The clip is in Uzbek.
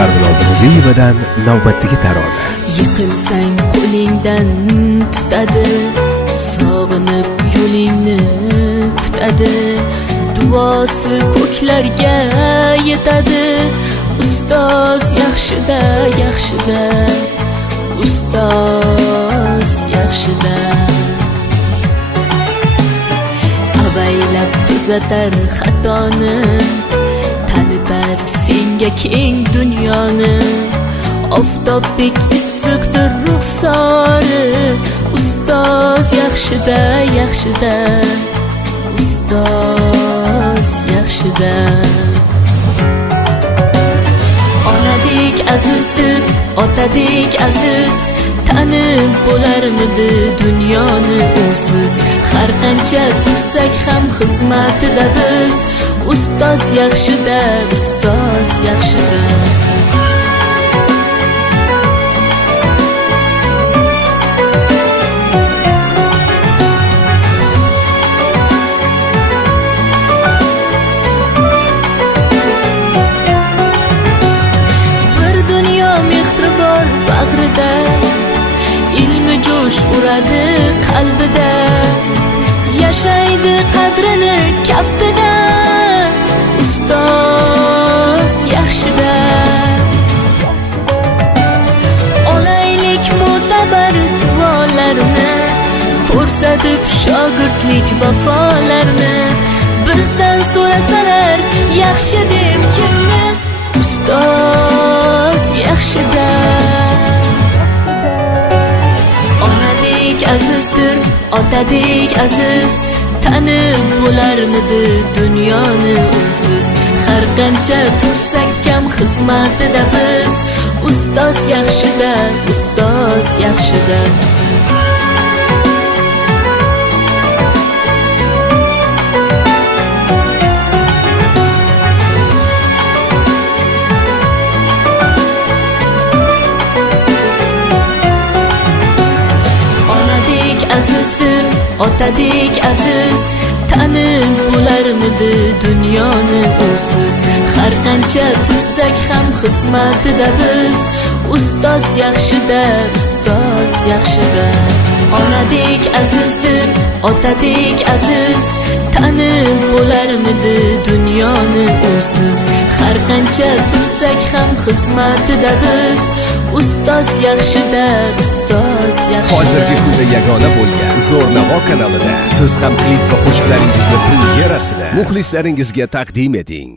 Sarvinoz Ro'ziyevadan navbatdagi tarona. Yiqilsang qo'lingdan tutadi, sog'inib yo'lingni kutadi, duosi ko'klarga yetadi. Ustoz yaxshida, yaxshida, ustoz yaxshida. Avaylab tuzatar xatoni, tanitar senga keng dunyoni. Oftobdek issiqdir ruxsori, ustoz yaxshida, yaxshida, ustoz yaxshida. Onadek azizdir, otadek aziz, tanib bo'larmidi dunyoni usiz. Har qancha tursak ham xizmatida biz, ustoz yaxshida, ustoz yaxshida. Bag'rida ilmi jo'sh uradi qalbida, yashaydi qadrini kaftida, ustoz yaxshida. Olaylik mo'tabar duolarni, ko'rsatib shogirdlik vafolarni. Bizdan so'rasalar yaxshi deb kimni, ustoz yaxshida. Onadek azizdir, otadek aziz, tanib bo'larmidi dunyoni usiz. Har qancha tursak kam xizmatida biz, ustoz yaxshida, ustoz yaxshida. Azizdir, otadek aziz, tanib bo'larmidi dunyoni usiz. Har qancha tursak ham xizmatida biz, ustoz yaxshida, ustoz yaxshida. Onadek azizdir, otadek aziz, tanib bo'larmidi dunyoni usiz. Har qancha tursak ham xizmatida biz, ustoz yaxshida, ustoz yaxshida. Hozirgi kunda yagona bo'lgan Zo'rnavo kanalida siz ham klip va qo'shiqlaringizni premyerasida muxlislaringizga taqdim eting.